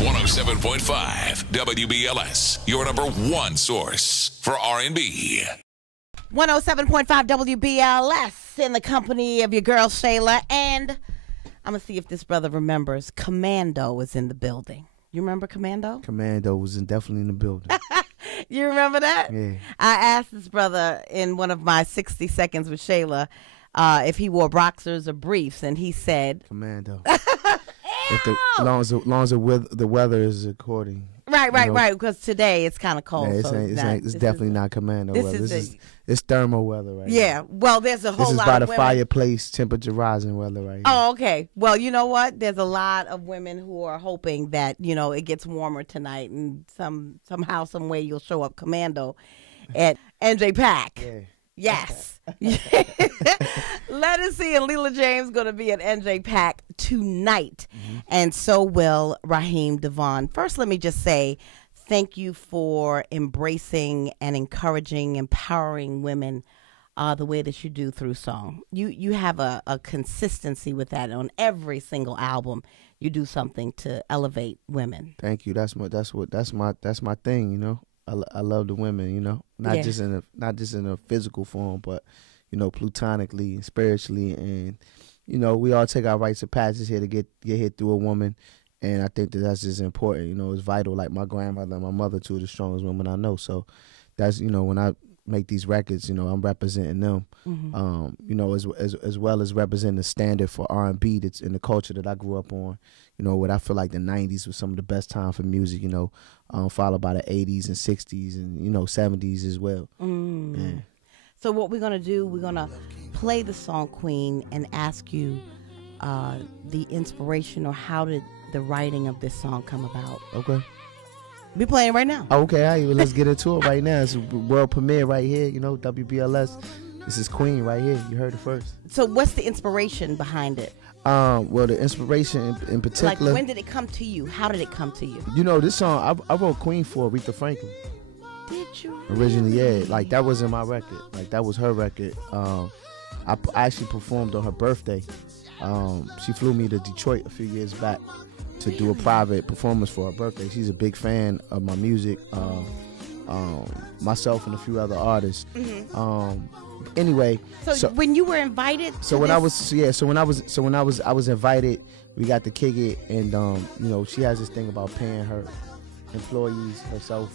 107.5 WBLS, your number one source for R&B. 107.5 WBLS in the company of your girl Shayla, and I'm going to see if this brother remembers. Commando was in the building. You remember Commando? Commando was definitely in the building. You remember that? Yeah. I asked this brother in one of my 60 seconds with Shayla if he wore boxers or briefs, and he said Commando. As long as the weather is according. Right. Because today it's kind of cold. Yeah, it's definitely not Commando weather. It's thermal weather right now. Yeah. Well, there's a whole lot of women. This is by the fireplace, temperature rising weather right now. Oh, okay. Well, you know what? There's a lot of women who are hoping that, it gets warmer tonight, and somehow, some way you'll show up Commando at NJ Pack. Yeah. Yes. Let us see. And Leela James going to be at NJ Pack tonight. Mm-hmm. And so will Raheem DeVaughn. First, let me just say thank you for embracing and encouraging, empowering women the way that you do through song. You have a consistency with that on every single album. You do something to elevate women. Thank you. That's my thing, I love the women, not just in a physical form, but platonically and spiritually, and we all take our rites of passage here to get hit through a woman, and I think that's just important. It's vital. Like my grandmother and my mother, two of the strongest women I know. So that's when I make these records, I'm representing them, mm-hmm. As well as representing the standard for R&B that's in the culture that I grew up on. What I feel like the 90s was some of the best time for music, followed by the 80s and 60s and, 70s as well. Mm. Yeah. So what we're going to do, we're going to play the song Queen and ask you the inspiration, or how did the writing of this song come about? Okay. We're playing right now. Okay, all right, well, let's get into it right now. It's a world premiere right here, WBLS. This is Queen right here. You heard it first. So what's the inspiration behind it? Well, the inspiration in particular. Like, when did it come to you? How did it come to you? This song, I wrote Queen for Aretha Franklin. Did you? Originally, yeah. Like, that wasn't my record. Like, that was her record. I actually performed on her birthday. She flew me to Detroit a few years back to do a private performance for her birthday. She's a big fan of my music. Myself and a few other artists. Mm-hmm. Anyway, so when you were invited, when I was invited, we got to kick it, and she has this thing about paying her employees herself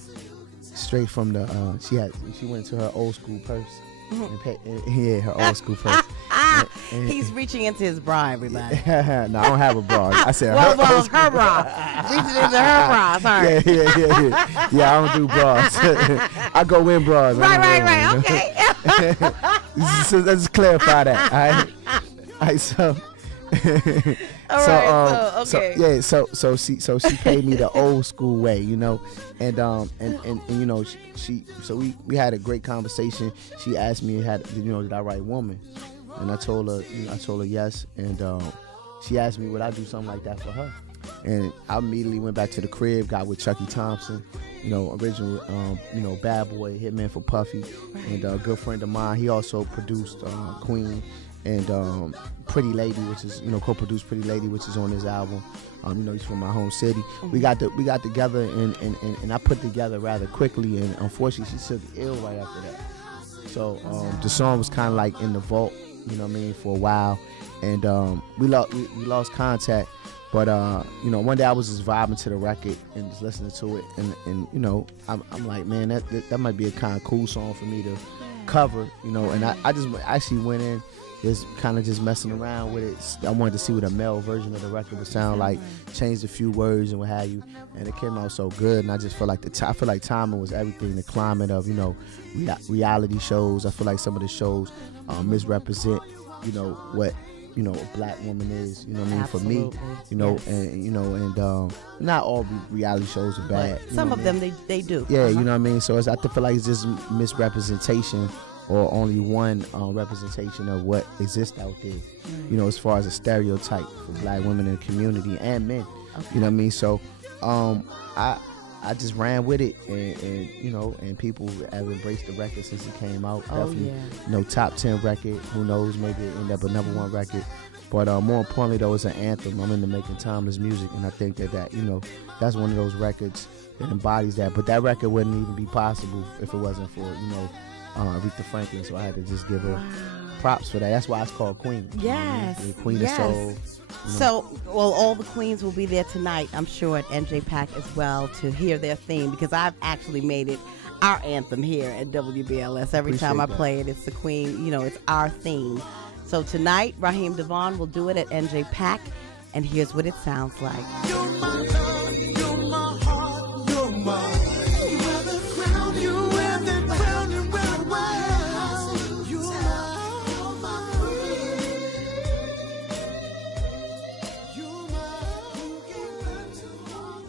straight from the she went to her old school purse. Mm-hmm. Her old school purse. He's reaching into his bra, everybody. No, I don't have a bra. I said her bra. Reaching into her bra. Sorry. Yeah, I don't do bras. I go in bras. Right. Okay. So let's clarify that. All right. So. Okay. So she paid me the old school way, and we had a great conversation. She asked me, did I write Woman? And I told her yes, and she asked me would I do something like that for her, and I immediately went back to the crib, got with Chucky Thompson, original bad boy hitman for Puffy, and a good friend of mine. He also produced Queen. And Pretty Lady, which is co-produced Pretty Lady, which is on his album. He's from my home city. Mm-hmm. We got together and I put together rather quickly, and unfortunately she took ill right after that. So the song was kind of like in the vault, for a while, and we lost contact. But one day I was just vibing to the record and just listening to it, and I'm like, man, that might be a kind of cool song for me to cover, and I just actually went in. Just messing around with it. I wanted to see what a male version of the record would sound like. Changed a few words and what have you, and it came out so good. And I just feel like timing was everything. The climate of reality shows. I feel like some of the shows misrepresent what a black woman is. For me. And not all reality shows are bad. Some of them they do. Yeah, So I feel like it's just misrepresentation, or only one representation of what exists out there, as far as a stereotype for black women in the community and men. Okay. So I just ran with it, and people have embraced the record since it came out. Definitely, top 10 record. Who knows? Maybe it end up a #1 record. But more importantly, though, it's an anthem. I'm into making timeless music, and I think that you know, that's one of those records that embodies that. But that record wouldn't even be possible if it wasn't for, you know, Aretha Franklin. So I had to just give her props for that. That's why it's called Queen. Yes. The Queen of Soul. You know. So, well, all the queens will be there tonight, I'm sure, at NJPAC as well, to hear their theme, because I've actually made it our anthem here at WBLS. Every time I play it, it's the Queen, you know, it's our theme. So tonight, Raheem DeVaughn will do it at NJPAC, and here's what it sounds like.